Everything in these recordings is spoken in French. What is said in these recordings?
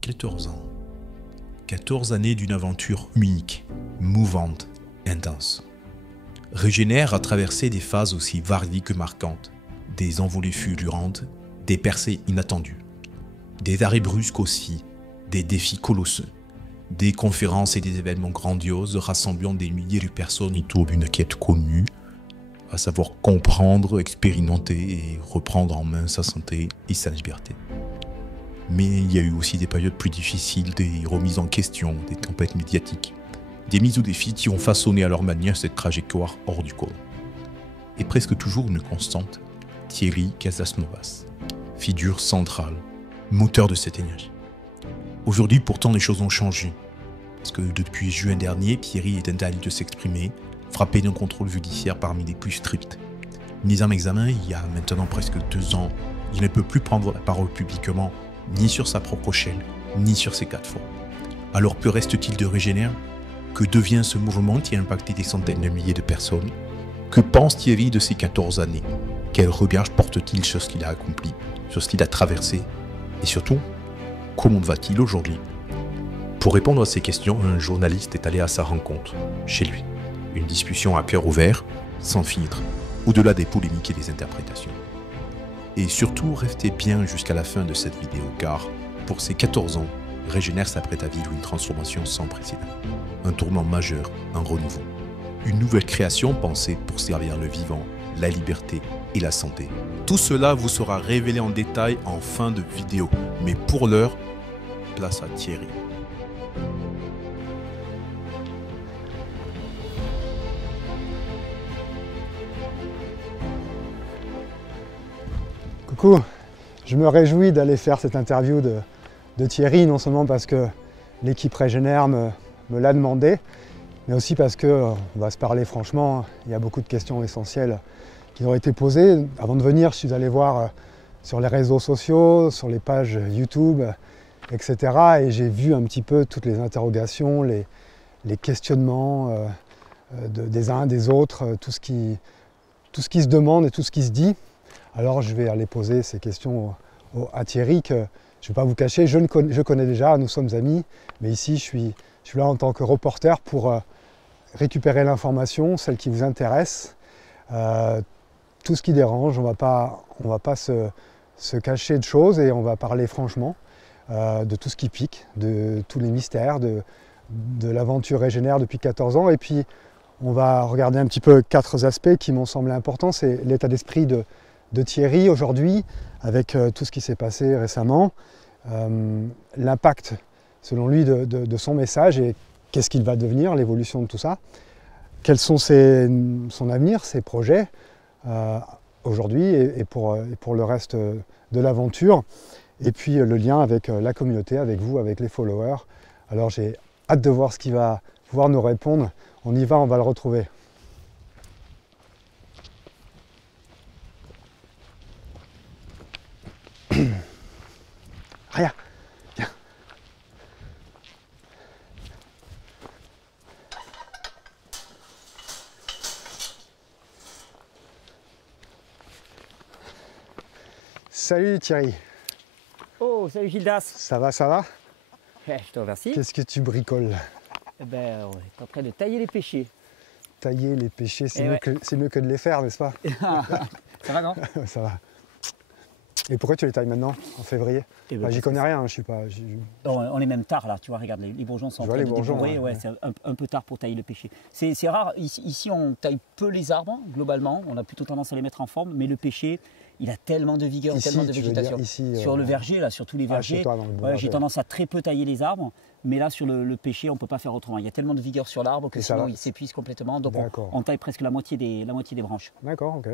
14 ans. 14 années d'une aventure unique, mouvante, intense. Régénère a traversé des phases aussi variées que marquantes, des envolées fulgurantes, des percées inattendues, des arrêts brusques aussi, des défis colossaux, des conférences et des événements grandioses rassemblant des milliers de personnes autour d'une quête connue, à savoir comprendre, expérimenter et reprendre en main sa santé et sa liberté. Mais il y a eu aussi des périodes plus difficiles, des remises en question, des tempêtes médiatiques, des mises au défi qui ont façonné à leur manière cette trajectoire hors du commun. Et presque toujours une constante, Thierry Casasnovas, figure centrale, moteur de cette énergie. Aujourd'hui, pourtant, les choses ont changé. Parce que depuis juin dernier, Thierry est interdit de s'exprimer, frappé d'un contrôle judiciaire parmi les plus stricts. Mis en examen il y a maintenant presque 2 ans, il ne peut plus prendre la parole publiquement, ni sur sa propre chaîne, ni sur ses plateformes. Alors que reste-t-il de Régénère? Que devient ce mouvement qui a impacté des centaines de milliers de personnes? Que pense Thierry de ces 14 années? Quel regard porte-t-il sur ce qu'il a accompli, sur ce qu'il a traversé? Et surtout, comment va-t-il aujourd'hui? Pour répondre à ces questions, un journaliste est allé à sa rencontre, chez lui. Une discussion à cœur ouvert, sans filtre, au-delà des polémiques et des interprétations. Et surtout, restez bien jusqu'à la fin de cette vidéo, car pour ses 14 ans, Régénère s'apprête à vivre une transformation sans précédent. Un tournant majeur, un renouveau. Une nouvelle création pensée pour servir le vivant, la liberté et la santé. Tout cela vous sera révélé en détail en fin de vidéo. Mais pour l'heure, place à Thierry. Coucou, je me réjouis d'aller faire cette interview de Thierry, non seulement parce que l'équipe Régénère me l'a demandé, mais aussi parce qu'on va se parler franchement. Il y a beaucoup de questions essentielles qui ont été posées. Avant de venir, je suis allé voir sur les réseaux sociaux, sur les pages YouTube, etc. Et j'ai vu un petit peu toutes les interrogations, les questionnements des uns des autres, tout ce qui se demande et tout ce qui se dit. Alors je vais aller poser ces questions à Thierry que je ne vais pas vous cacher, je connais déjà, nous sommes amis, mais ici je suis là en tant que reporter pour récupérer l'information, celle qui vous intéresse, tout ce qui dérange, on va pas se cacher de choses et on va parler franchement de tout ce qui pique, de tous les mystères, de l'aventure Régénère depuis 14 ans. Et puis on va regarder un petit peu 4 aspects qui m'ont semblé importants. C'est l'état d'esprit de Thierry aujourd'hui, avec tout ce qui s'est passé récemment, l'impact selon lui de son message et qu'est-ce qu'il va devenir, l'évolution de tout ça, quels sont son avenir, ses projets aujourd'hui et pour le reste de l'aventure, et puis le lien avec la communauté, avec vous, avec les followers. Alors j'ai hâte de voir ce qu'il va pouvoir nous répondre. On y va, on va le retrouver. Rien, viens. Salut Thierry. Oh, salut Gildas. Ça va, ça va? Je te remercie. Qu'est-ce que tu bricoles? On est en train de tailler les pêchers. Tailler les pêchers, c'est mieux, ouais. mieux que de les faire, n'est-ce pas? Ça va, non? Ça va. Et pourquoi tu les tailles maintenant, en février? J'y connais rien, je suis pas... On est même tard là, tu vois, regarde, les bourgeons sont en train de débourrer, ouais. C'est un peu tard pour tailler le pêcher. C'est rare, ici on taille peu les arbres, globalement, on a plutôt tendance à les mettre en forme, mais le pêcher, il a tellement de vigueur, ici, tellement de végétation. Ici, sur le verger, là, sur tous les vergers, j'ai tendance à très peu tailler les arbres, mais là sur le pêcher, on ne peut pas faire autrement. Il y a tellement de vigueur sur l'arbre que sinon il s'épuise complètement, donc on taille presque la moitié des branches. D'accord, ok.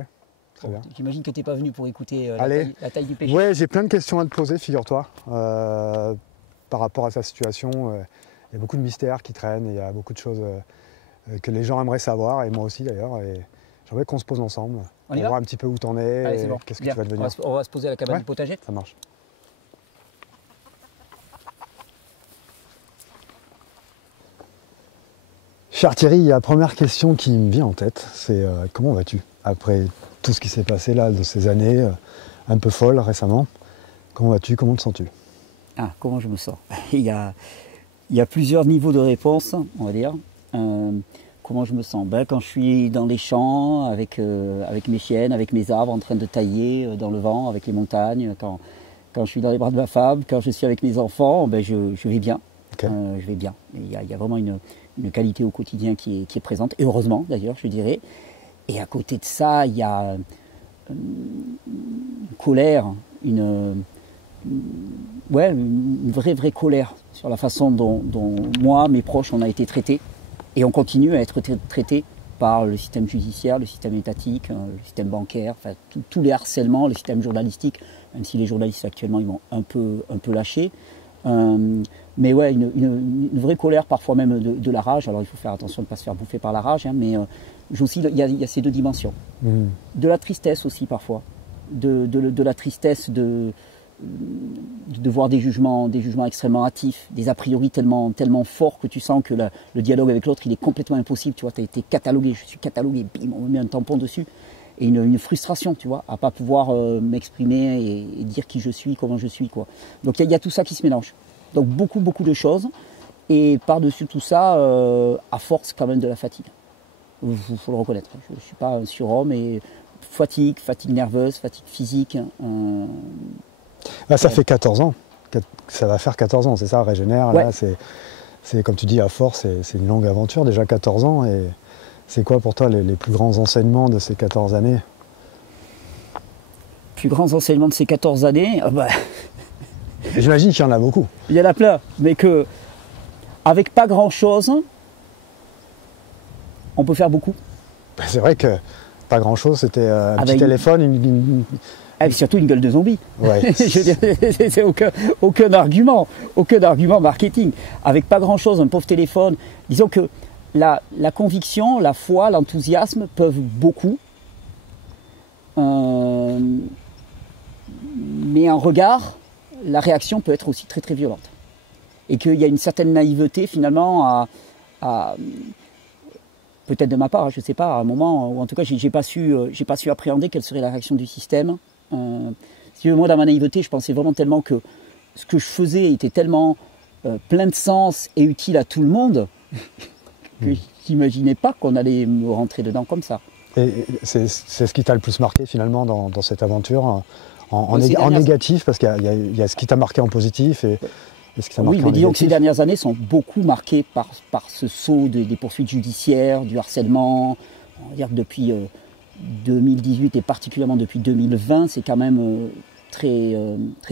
Très bien. J'imagine que tu n'es pas venu pour écouter la taille du pêcher. Oui, j'ai plein de questions à te poser, figure-toi, par rapport à sa situation. Il y a beaucoup de mystères qui traînent, il y a beaucoup de choses que les gens aimeraient savoir, et moi aussi d'ailleurs. Et j'aimerais qu'on se pose ensemble, pour voir un petit peu où tu en es, et bon. Qu'est-ce que tu vas devenir. On va se poser à la cabane du potager. Ça marche. Cher Thierry, la première question qui me vient en tête, c'est comment vas-tu après tout ce qui s'est passé là de ces années un peu folles récemment? Comment vas-tu? Comment te sens-tu? Ah, comment je me sens? Il y a plusieurs niveaux de réponse, on va dire. Comment je me sens? Quand je suis dans les champs, avec mes chiennes, avec mes arbres, en train de tailler dans le vent, avec les montagnes, quand je suis dans les bras de ma femme, quand je suis avec mes enfants, je vais bien. Okay. Je vais bien. Il y a vraiment une qualité au quotidien qui est présente, et heureusement d'ailleurs, je dirais. Et à côté de ça, il y a une colère, une vraie colère sur la façon dont moi, mes proches, on a été traités. Et on continue à être traités par le système judiciaire, le système étatique, le système bancaire, enfin, tous les harcèlements, le système journalistique, même si les journalistes actuellement ils m'ont un peu lâché. Mais ouais, une vraie colère, parfois même de la rage. Alors il faut faire attention de ne pas se faire bouffer par la rage, hein, mais aussi il y a ces deux dimensions. De la tristesse aussi parfois, de la tristesse de voir des jugements extrêmement hâtifs, des a priori tellement forts que tu sens que le dialogue avec l'autre il est complètement impossible. Tu vois, tu as été catalogué, je suis catalogué, bim, on me met un tampon dessus. Et une frustration, tu vois, à pas pouvoir m'exprimer et dire qui je suis, comment je suis, quoi. Donc il y a tout ça qui se mélange. Donc beaucoup de choses. Et par-dessus tout ça, à force quand même de la fatigue. Il faut le reconnaître. Je ne suis pas un surhomme, et fatigue nerveuse, fatigue physique. Ça fait 14 ans. Ça va faire 14 ans, c'est ça, Régénère. Ouais. Là, c'est comme tu dis, à force, c'est une longue aventure, déjà 14 ans. Et c'est quoi pour toi les plus grands enseignements de ces 14 années? Plus grands enseignements de ces 14 années J'imagine qu'il y en a beaucoup. Il y en a plein, mais avec pas grand-chose, on peut faire beaucoup. C'est vrai que pas grand-chose, c'était un petit téléphone, et surtout une gueule de zombie. Ouais. Je veux dire, c'est aucun argument marketing. Avec pas grand-chose, un pauvre téléphone. Disons que la conviction, la foi, l'enthousiasme peuvent beaucoup. Mais un regard, la réaction peut être aussi très violente. Et qu'il y a une certaine naïveté finalement à peut-être de ma part, je ne sais pas, à un moment, ou en tout cas j'ai pas su appréhender quelle serait la réaction du système. Si moi dans ma naïveté, je pensais vraiment tellement que ce que je faisais était tellement plein de sens et utile à tout le monde que je n'imaginais pas qu'on allait me rentrer dedans comme ça. Et c'est ce qui t'a le plus marqué finalement dans cette aventure en négatif, parce qu'il y a ce qui t'a marqué en positif et ce qui t'a marqué en négatif. Oui, mais disons que ces dernières années sont beaucoup marquées par ce saut des poursuites judiciaires, du harcèlement. On va dire que depuis 2018 et particulièrement depuis 2020, c'est quand même très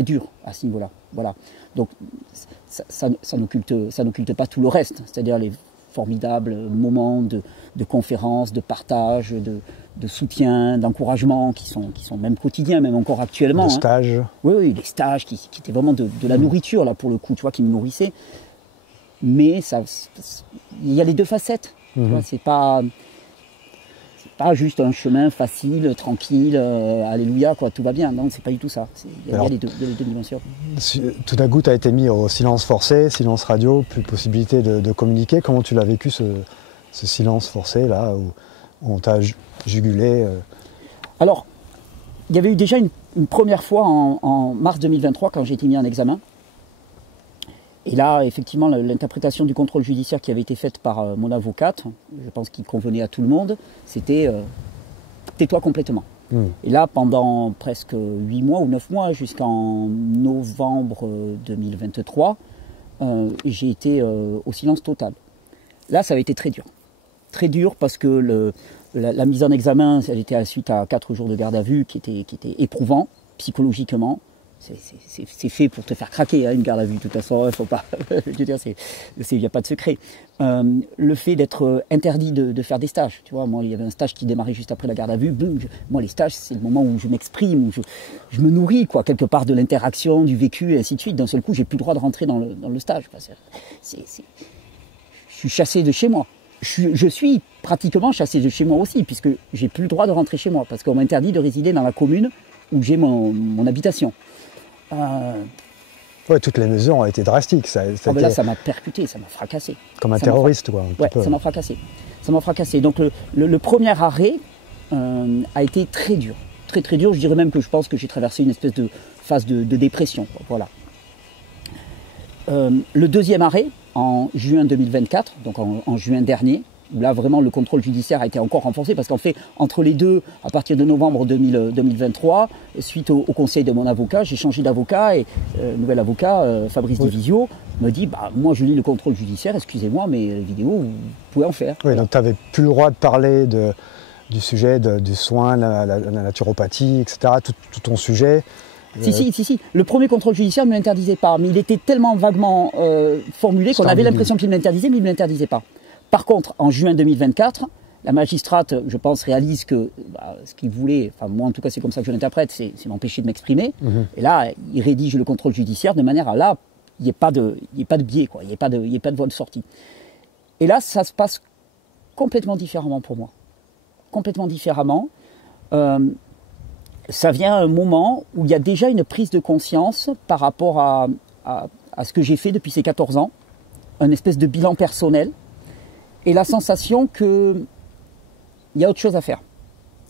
dur à ce niveau-là. Voilà. Donc ça n'occulte pas tout le reste, c'est-à-dire les formidables moments de conférences, de partage, de soutien, d'encouragement qui sont même quotidiens, même encore actuellement. De stages. Hein. Oui, les stages qui étaient vraiment de la nourriture, là, pour le coup, tu vois, qui me nourrissaient. Mais il y a les deux facettes. Tu vois, c'est pas juste un chemin facile, tranquille, alléluia, quoi, tout va bien. Non, c'est pas du tout ça. Il y a les deux dimensions. Tout à coup, tu as été mis au silence forcé, silence radio, plus possibilité de communiquer. Comment tu l'as vécu, ce silence forcé, là, où on t'a jugulé Alors, il y avait eu déjà une première fois en mars 2023, quand j'ai été mis en examen. Et là, effectivement, l'interprétation du contrôle judiciaire qui avait été faite par mon avocate, je pense qu'il convenait à tout le monde, c'était tais-toi complètement. Et là, pendant presque 8 mois ou 9 mois, jusqu'en novembre 2023, j'ai été au silence total. Là, ça avait été très dur. Très dur parce que la mise en examen, elle était suite à 4 jours de garde à vue qui était éprouvant psychologiquement. C'est fait pour te faire craquer, hein, une garde à vue. De toute façon, faut pas. Je veux dire, il n'y a pas de secret. Le fait d'être interdit de faire des stages. Tu vois, moi, il y avait un stage qui démarrait juste après la garde à vue. Boum, moi, les stages, c'est le moment où je m'exprime, où je me nourris, quoi, quelque part de l'interaction, du vécu, et ainsi de suite. D'un seul coup, j'ai plus le droit de rentrer dans le stage. Enfin, je suis chassé de chez moi. Je suis pratiquement chassé de chez moi aussi, puisque j'ai plus le droit de rentrer chez moi, parce qu'on m'interdit de résider dans la commune où j'ai mon habitation. Ouais, toutes les mesures ont été drastiques. Là, ça m'a percuté, ça m'a fracassé. Comme un terroriste, quoi. Ouais, ça m'a fracassé. Ça m'a fracassé. Donc le premier arrêt a été très dur. Très dur. Je dirais même que je pense que j'ai traversé une espèce de phase de dépression, quoi. Voilà. le deuxième arrêt, en juin 2024, donc en juin dernier, où là vraiment le contrôle judiciaire a été encore renforcé, parce qu'en fait, entre les deux, à partir de novembre 2023, suite au conseil de mon avocat, j'ai changé d'avocat, et nouvel avocat, Fabrice Divisio, me dit, bah, moi je lis le contrôle judiciaire, excusez-moi, mais les vidéos, vous pouvez en faire. Oui, donc tu n'avais plus le droit de parler du sujet du soin, la naturopathie, etc., tout ton sujet. Si. Le premier contrôle judiciaire ne me l'interdisait pas, mais il était tellement vaguement formulé qu'on avait l'impression qu'il me l'interdisait, mais il ne me l'interdisait pas. Par contre, en juin 2024, la magistrate, je pense, réalise que ce qu'il voulait, enfin moi en tout cas c'est comme ça que je l'interprète, c'est m'empêcher de m'exprimer. Et là, il rédige le contrôle judiciaire de manière à là, il n'y ait pas de biais, quoi, il n'y ait pas de voie de sortie. Et là, ça se passe complètement différemment pour moi. Complètement différemment. Ça vient à un moment où il y a déjà une prise de conscience par rapport à ce que j'ai fait depuis ces 14 ans, un espèce de bilan personnel, et la sensation qu'il y a autre chose à faire.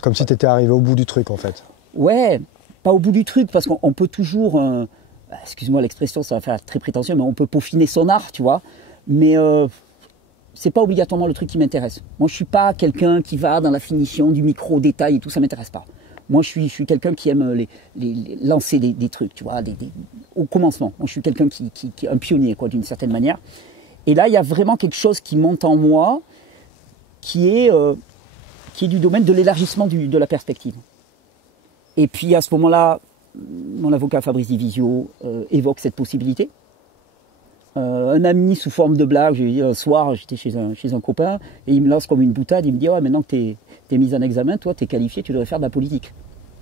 Comme si tu étais arrivé au bout du truc, en fait. Ouais, pas au bout du truc, parce qu'on peut toujours, excuse-moi l'expression, ça va faire très prétentieux, mais on peut peaufiner son art, tu vois, mais c'est pas obligatoirement le truc qui m'intéresse. Moi, je suis pas quelqu'un qui va dans la finition du micro-détail et tout, ça m'intéresse pas. Moi, je suis quelqu'un qui aime lancer des trucs, tu vois, au commencement. Moi, je suis quelqu'un qui est un pionnier, quoi, d'une certaine manière. Et là, il y a vraiment quelque chose qui monte en moi, qui est du domaine de l'élargissement de la perspective. Et puis, à ce moment-là, mon avocat Fabrice Divisio évoque cette possibilité. Un ami, sous forme de blague, un soir, j'étais chez un copain, et il me lance comme une boutade, il me dit « Ouais, maintenant que t'es mis en examen, toi, t'es qualifié, tu devrais faire de la politique. »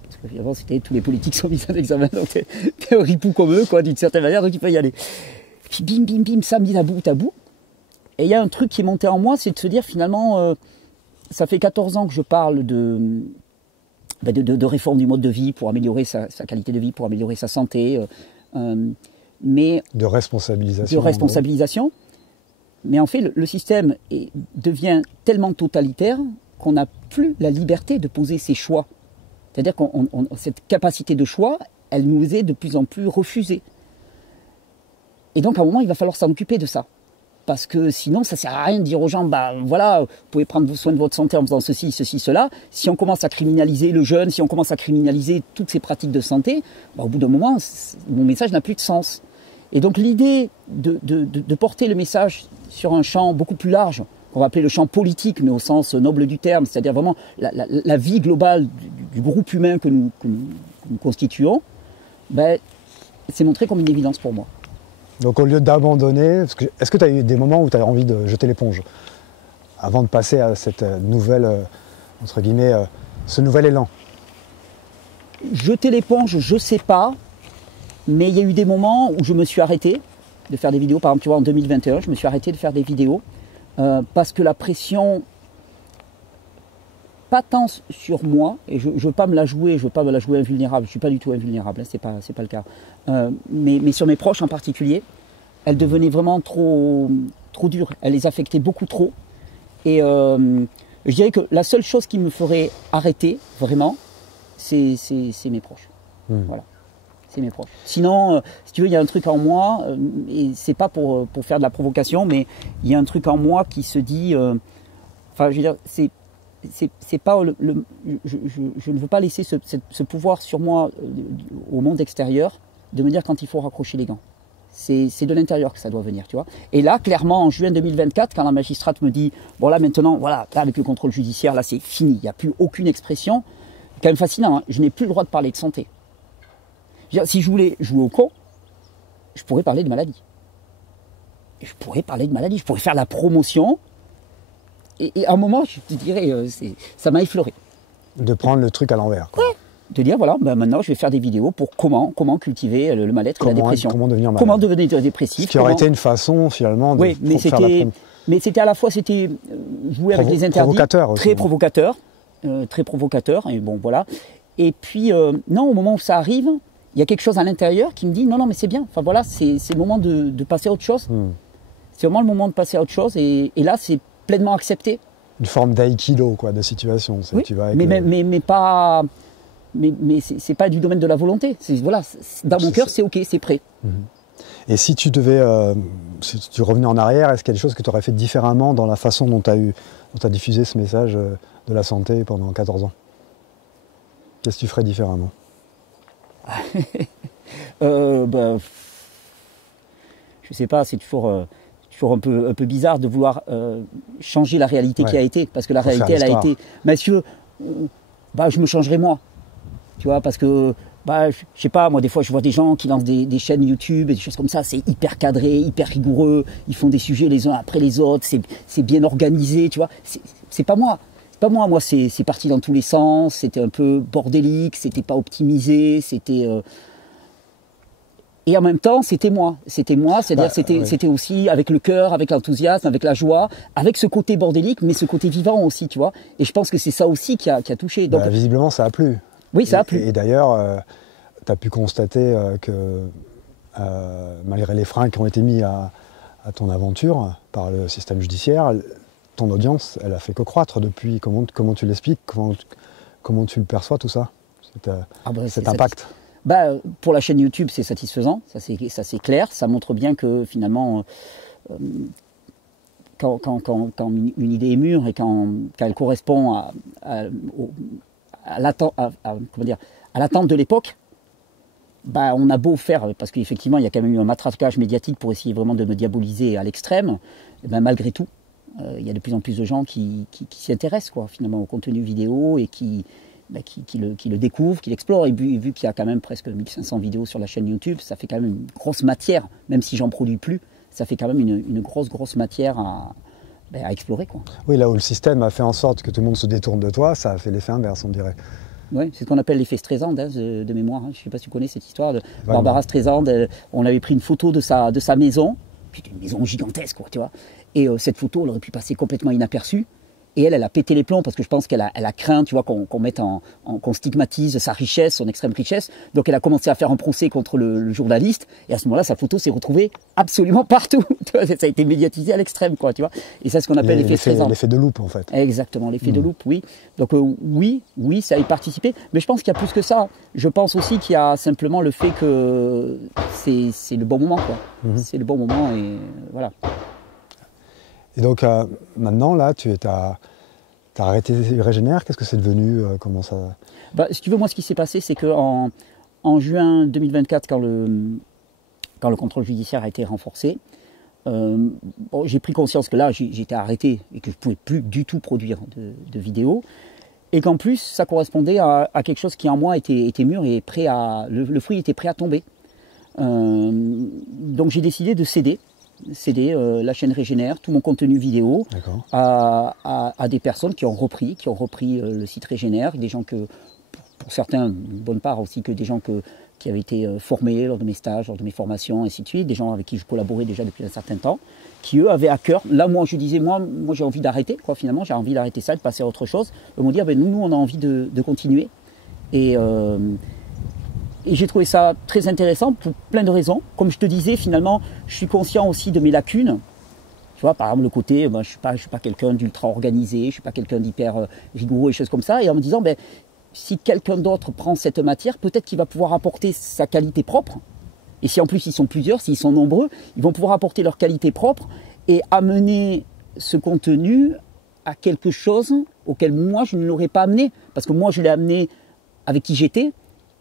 Parce que finalement, tous les politiques sont mis en examen, donc t'es un ripou comme eux, quoi, d'une certaine manière, donc tu peux y aller. Puis bim, ça me dit à bout à bout. Et il y a un truc qui est monté en moi, c'est de se dire finalement, ça fait 14 ans que je parle de réforme du mode de vie pour améliorer sa qualité de vie, pour améliorer sa santé, mais de responsabilisation. De responsabilisation. Mais en fait, le système devient tellement totalitaire qu'on n'a plus la liberté de poser ses choix. C'est-à-dire que cette capacité de choix, elle nous est de plus en plus refusée. Et donc, à un moment, il va falloir s'en occuper de ça. Parce que sinon, ça ne sert à rien de dire aux gens, bah voilà, vous pouvez prendre soin de votre santé en faisant ceci, cela. Si on commence à criminaliser le jeûne, si on commence à criminaliser toutes ces pratiques de santé, bah, au bout d'un moment, mon message n'a plus de sens. Et donc l'idée de porter le message sur un champ beaucoup plus large, qu'on va appeler le champ politique, mais au sens noble du terme, c'est-à-dire vraiment la vie globale du groupe humain que nous constituons, ben, c'est montré comme une évidence pour moi. Donc au lieu d'abandonner, est-ce que tu as eu des moments où tu as envie de jeter l'éponge avant de passer à cette nouvelle, entre guillemets, ce nouvel élan? Jeter l'éponge, je ne sais pas, mais il y a eu des moments où je me suis arrêté de faire des vidéos. Par exemple, tu vois, en 2021, je me suis arrêté de faire des vidéos parce que la pression, pas tant sur moi, et je ne veux pas me la jouer, invulnérable, je ne suis pas du tout invulnérable, hein, c'est pas le cas, mais sur mes proches en particulier, elle devenait vraiment trop dure, elle les affectait beaucoup trop, et je dirais que la seule chose qui me ferait arrêter, vraiment, c'est mes proches. Voilà. C'est mes proches. Sinon, si tu veux, il y a un truc en moi, et c'est pas pour faire de la provocation, mais il y a un truc en moi qui se dit, enfin, je veux dire, c'est pas je ne veux pas laisser ce pouvoir sur moi au monde extérieur de me dire quand il faut raccrocher les gants. C'est de l'intérieur que ça doit venir, tu vois. Et là, clairement, en juin 2024, quand la magistrate me dit, bon là maintenant, voilà, là, avec le contrôle judiciaire, là c'est fini, il n'y a plus aucune expression, c'est quand même fascinant, hein, je n'ai plus le droit de parler de santé. Si je voulais jouer au con, je pourrais parler de maladie. Je pourrais faire la promotion. Et à un moment, je te dirais, ça m'a effleuré. De prendre le truc à l'envers. Ouais. De dire, voilà, ben maintenant, je vais faire des vidéos pour comment cultiver le mal-être et la dépression. Comment devenir malade. Comment devenir dépressif. Ce qui aurait été une façon, finalement, de faire la promo. Mais c'était à la fois, jouer avec les interdits. Provocateur aussi. Très provocateur. Et bon, voilà. Et puis, non, au moment où ça arrive, il y a quelque chose à l'intérieur qui me dit non mais c'est bien, enfin voilà, c'est le moment de passer à autre chose. C'est vraiment le moment de passer à autre chose et là c'est pleinement accepté. Une forme d'aïkido, quoi, de situation. Oui, tu vas mais c'est pas du domaine de la volonté. Voilà, dans mon cœur c'est ok, c'est prêt. Et si tu devais, si tu revenais en arrière, est-ce qu'il y a des choses que tu aurais fait différemment dans la façon dont tu as diffusé ce message de la santé pendant 14 ans? Qu'est-ce que tu ferais différemment? Je sais pas, c'est toujours un peu bizarre de vouloir changer la réalité qui a été, parce que la réalité, elle a été... Monsieur, je me changerai moi, tu vois, parce que, je sais pas, moi, des fois, je vois des gens qui lancent des chaînes YouTube et des choses comme ça, c'est hyper cadré, hyper rigoureux, ils font des sujets les uns après les autres, c'est bien organisé, tu vois, c'est pas moi. Moi, c'est parti dans tous les sens, c'était un peu bordélique, c'était pas optimisé, c'était... Et en même temps, c'était moi, c'est-à-dire c'était aussi avec le cœur, avec l'enthousiasme, avec la joie, avec ce côté bordélique, mais ce côté vivant aussi, tu vois. Et je pense que c'est ça aussi qui a touché. Donc, visiblement, ça a plu. Oui, ça a plu. Et d'ailleurs, tu as pu constater que malgré les freins qui ont été mis à ton aventure par le système judiciaire, ton audience, elle a fait que croître depuis. Comment tu l'expliques, comment tu le perçois, tout ça, cet impact? Pour la chaîne YouTube, c'est satisfaisant, ça c'est clair, ça montre bien que finalement, quand une idée est mûre et quand elle correspond à l'attente de l'époque, on a beau faire, parce qu'effectivement il y a quand même eu un matraquage médiatique pour essayer vraiment de me diaboliser à l'extrême, malgré tout, il y a de plus en plus de gens qui s'y intéressent finalement au contenu vidéo et qui le découvre, qui l'explore, et vu qu'il y a quand même presque 1500 vidéos sur la chaîne YouTube, ça fait quand même une grosse matière, même si j'en produis plus, ça fait quand même une grosse matière à explorer, quoi. Oui, là où le système a fait en sorte que tout le monde se détourne de toi, ça a fait l'effet inverse, on dirait. Oui, c'est ce qu'on appelle l'effet Streisand, de mémoire. Je ne sais pas si tu connais cette histoire de Barbara Streisand. On avait pris une photo de sa maison, c'était une maison gigantesque, quoi, tu vois. Et cette photo, elle aurait pu passer complètement inaperçue. Et elle a pété les plombs parce que je pense qu'elle a craint, tu vois, qu'on stigmatise sa richesse, son extrême richesse. Donc elle a commencé à faire un procès contre le journaliste. Et à ce moment-là, sa photo s'est retrouvée absolument partout. Tu vois, ça a été médiatisé à l'extrême, quoi, tu vois. Et c'est ce qu'on appelle l'effet Streisand. L'effet de loupe, en fait. Exactement, l'effet de loupe, oui. Donc oui, ça a y participé. Mais je pense qu'il y a plus que ça. Je pense aussi qu'il y a simplement le fait que c'est le bon moment, quoi. C'est le bon moment et voilà. Et donc maintenant, là, tu as arrêté Régénère. Qu'est-ce que c'est devenu? Comment ça... Si tu veux, moi, ce qui s'est passé, c'est qu'en juin 2024, quand le contrôle judiciaire a été renforcé, j'ai pris conscience que là, j'étais arrêté et que je ne pouvais plus du tout produire de vidéos. Et qu'en plus, ça correspondait à quelque chose qui, en moi, était mûr et prêt à... Le fruit était prêt à tomber. Donc, j'ai décidé de céder la chaîne Régénère, tout mon contenu vidéo à des personnes qui ont repris le site Régénère, des gens que, pour certains, une bonne part aussi, que des gens qui avaient été formés lors de mes stages, lors de mes formations, ainsi de suite, des gens avec qui je collaborais déjà depuis un certain temps, qui eux avaient à cœur. Là, moi, je disais, moi j'ai envie d'arrêter, quoi, finalement, j'ai envie d'arrêter ça, de passer à autre chose. Ils m'ont dit, nous, on a envie de continuer. Et j'ai trouvé ça très intéressant pour plein de raisons. Comme je te disais, finalement, je suis conscient aussi de mes lacunes. Tu vois, par exemple, le côté, je suis pas quelqu'un d'ultra organisé, je ne suis pas quelqu'un d'hyper rigoureux et choses comme ça. Et en me disant, si quelqu'un d'autre prend cette matière, peut-être qu'il va pouvoir apporter sa qualité propre. Et si en plus ils sont plusieurs, s'ils sont nombreux, ils vont pouvoir apporter leur qualité propre et amener ce contenu à quelque chose auquel moi, je ne l'aurais pas amené. Parce que moi, je l'ai amené avec qui j'étais.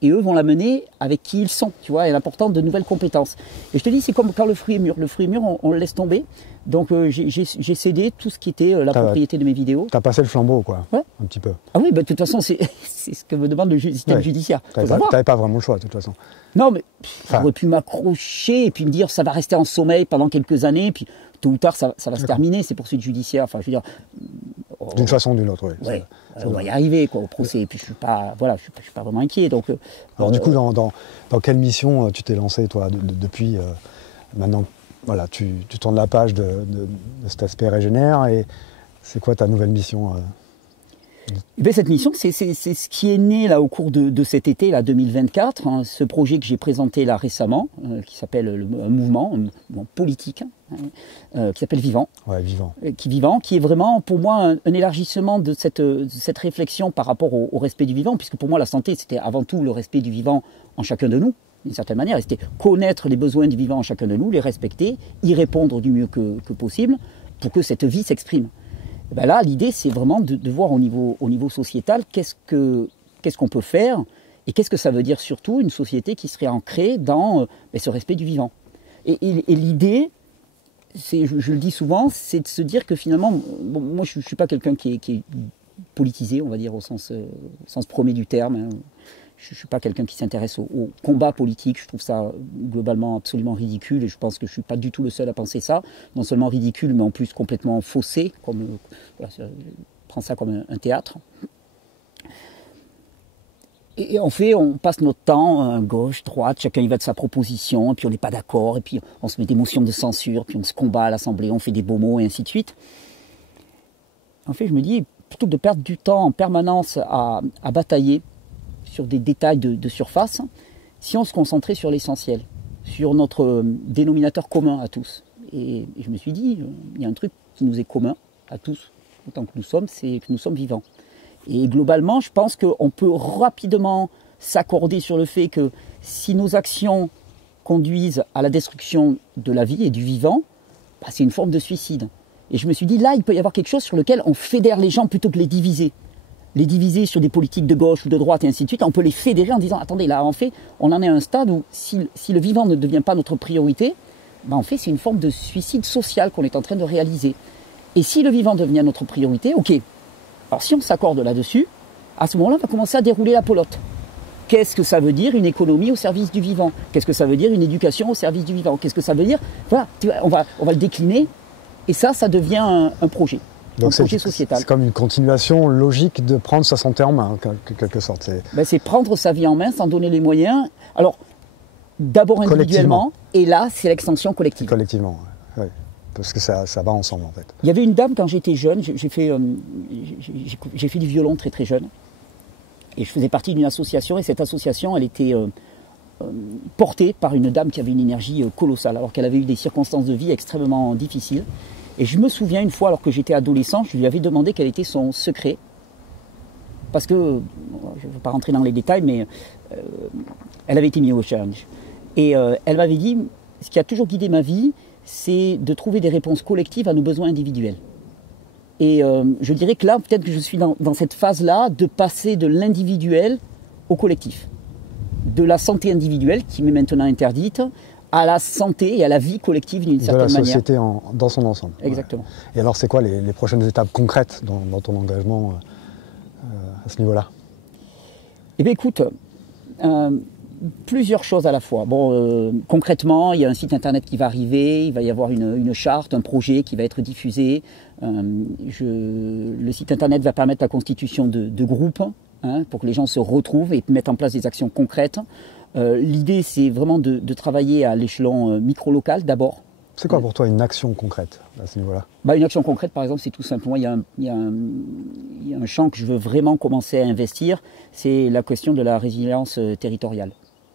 Et eux vont l'amener avec qui ils sont, tu vois, et l'important de nouvelles compétences. Et je te dis, c'est comme quand le fruit est mûr. Le fruit est mûr, on le laisse tomber. Donc j'ai cédé tout ce qui était la propriété de mes vidéos. Tu as passé le flambeau, quoi, un petit peu. Ah oui, de toute façon, c'est ce que me demande le système judiciaire. Tu n'avais pas vraiment le choix, de toute façon. Non, mais j'aurais pu m'accrocher et puis me dire, ça va rester en sommeil pendant quelques années, et puis tôt ou tard, ça va se terminer, ces poursuites judiciaires. Enfin, je veux dire... D'une façon ou d'une autre, oui. Ouais, on va y arriver, quoi, au procès. Et puis je suis pas vraiment inquiet. Donc, alors du coup, dans quelle mission tu t'es lancé, toi, depuis maintenant? Voilà, tu tournes la page de cet aspect Régénère, et c'est quoi ta nouvelle mission? Cette mission, c'est ce qui est né là au cours de cet été là 2024, hein, ce projet que j'ai présenté là récemment, qui s'appelle un mouvement politique, qui s'appelle Vivant. Ouais, Vivant. Qui est vraiment pour moi un élargissement de cette réflexion par rapport au respect du vivant, puisque pour moi la santé c'était avant tout le respect du vivant en chacun de nous. d'une certaine manière. Et c'était connaître les besoins du vivant en chacun de nous, les respecter, y répondre du mieux que possible pour que cette vie s'exprime. Et bien là, l'idée, c'est vraiment de voir au niveau sociétal qu'est-ce qu'on peut faire et qu'est-ce que ça veut dire surtout une société qui serait ancrée dans ce respect du vivant. Et l'idée, je le dis souvent, c'est de se dire que finalement, bon, moi je ne suis pas quelqu'un qui est politisé, on va dire, au sens premier du terme. Hein. Je ne suis pas quelqu'un qui s'intéresse au combat politique. Je trouve ça globalement absolument ridicule et je pense que je ne suis pas du tout le seul à penser ça. Non seulement ridicule, mais en plus complètement faussé. Voilà, je prends ça comme un théâtre. Et en fait, on passe notre temps, gauche, droite, chacun y va de sa proposition, et puis on n'est pas d'accord, et puis on se met des motions de censure, puis on se combat à l'Assemblée, on fait des beaux mots, et ainsi de suite. En fait, je me dis, plutôt que de perdre du temps en permanence à batailler sur des détails de surface, si on se concentrait sur l'essentiel, sur notre dénominateur commun à tous. Et je me suis dit, il y a un truc qui nous est commun à tous, autant que nous sommes, c'est que nous sommes vivants. Et globalement, je pense qu'on peut rapidement s'accorder sur le fait que si nos actions conduisent à la destruction de la vie et du vivant, c'est une forme de suicide. Et je me suis dit, là, il peut y avoir quelque chose sur lequel on fédère les gens plutôt que les diviser. Les diviser sur des politiques de gauche ou de droite et ainsi de suite, on peut les fédérer en disant, attendez, là, en fait, on en est à un stade où si le vivant ne devient pas notre priorité, en fait, c'est une forme de suicide social qu'on est en train de réaliser. Et si le vivant devient notre priorité, ok. Alors si on s'accorde là-dessus, à ce moment-là, on va commencer à dérouler la pelote. Qu'est-ce que ça veut dire une économie au service du vivant? Qu'est-ce que ça veut dire une éducation au service du vivant? Qu'est-ce que ça veut dire? Voilà, on va le décliner, et ça devient un projet. Donc un projet sociétal. C'est comme une continuation logique de prendre sa santé en main, en quelque sorte. C'est prendre sa vie en main, s'en donner les moyens. Alors, d'abord individuellement, et là, c'est l'extension collective. Collectivement, oui. Parce que ça va ensemble, en fait. Il y avait une dame, quand j'étais jeune, j'ai fait du violon très très jeune. Et je faisais partie d'une association, et cette association, elle était portée par une dame qui avait une énergie colossale, alors qu'elle avait eu des circonstances de vie extrêmement difficiles. Et je me souviens une fois, alors que j'étais adolescent, je lui avais demandé quel était son secret. Parce que, je ne veux pas rentrer dans les détails, mais elle avait été mise au challenge. Et elle m'avait dit, ce qui a toujours guidé ma vie, c'est de trouver des réponses collectives à nos besoins individuels. Et je dirais que là, peut-être que je suis dans cette phase-là de passer de l'individuel au collectif. De la santé individuelle, qui m'est maintenant interdite, à la santé et à la vie collective d'une certaine manière. De la société dans son ensemble. Exactement. Ouais. Et alors, c'est quoi les prochaines étapes concrètes dans ton engagement à ce niveau-là? Eh bien, écoute, plusieurs choses à la fois. Bon, concrètement, il y a un site internet qui va arriver, il va y avoir une charte, un projet qui va être diffusé. Le site internet va permettre la constitution de groupes, pour que les gens se retrouvent et mettent en place des actions concrètes. L'idée, c'est vraiment de travailler à l'échelon micro-local d'abord. C'est quoi pour toi une action concrète à ce niveau-là? Une action concrète, par exemple, c'est tout simplement, il y a un champ que je veux vraiment commencer à investir, c'est la question de la résilience territoriale.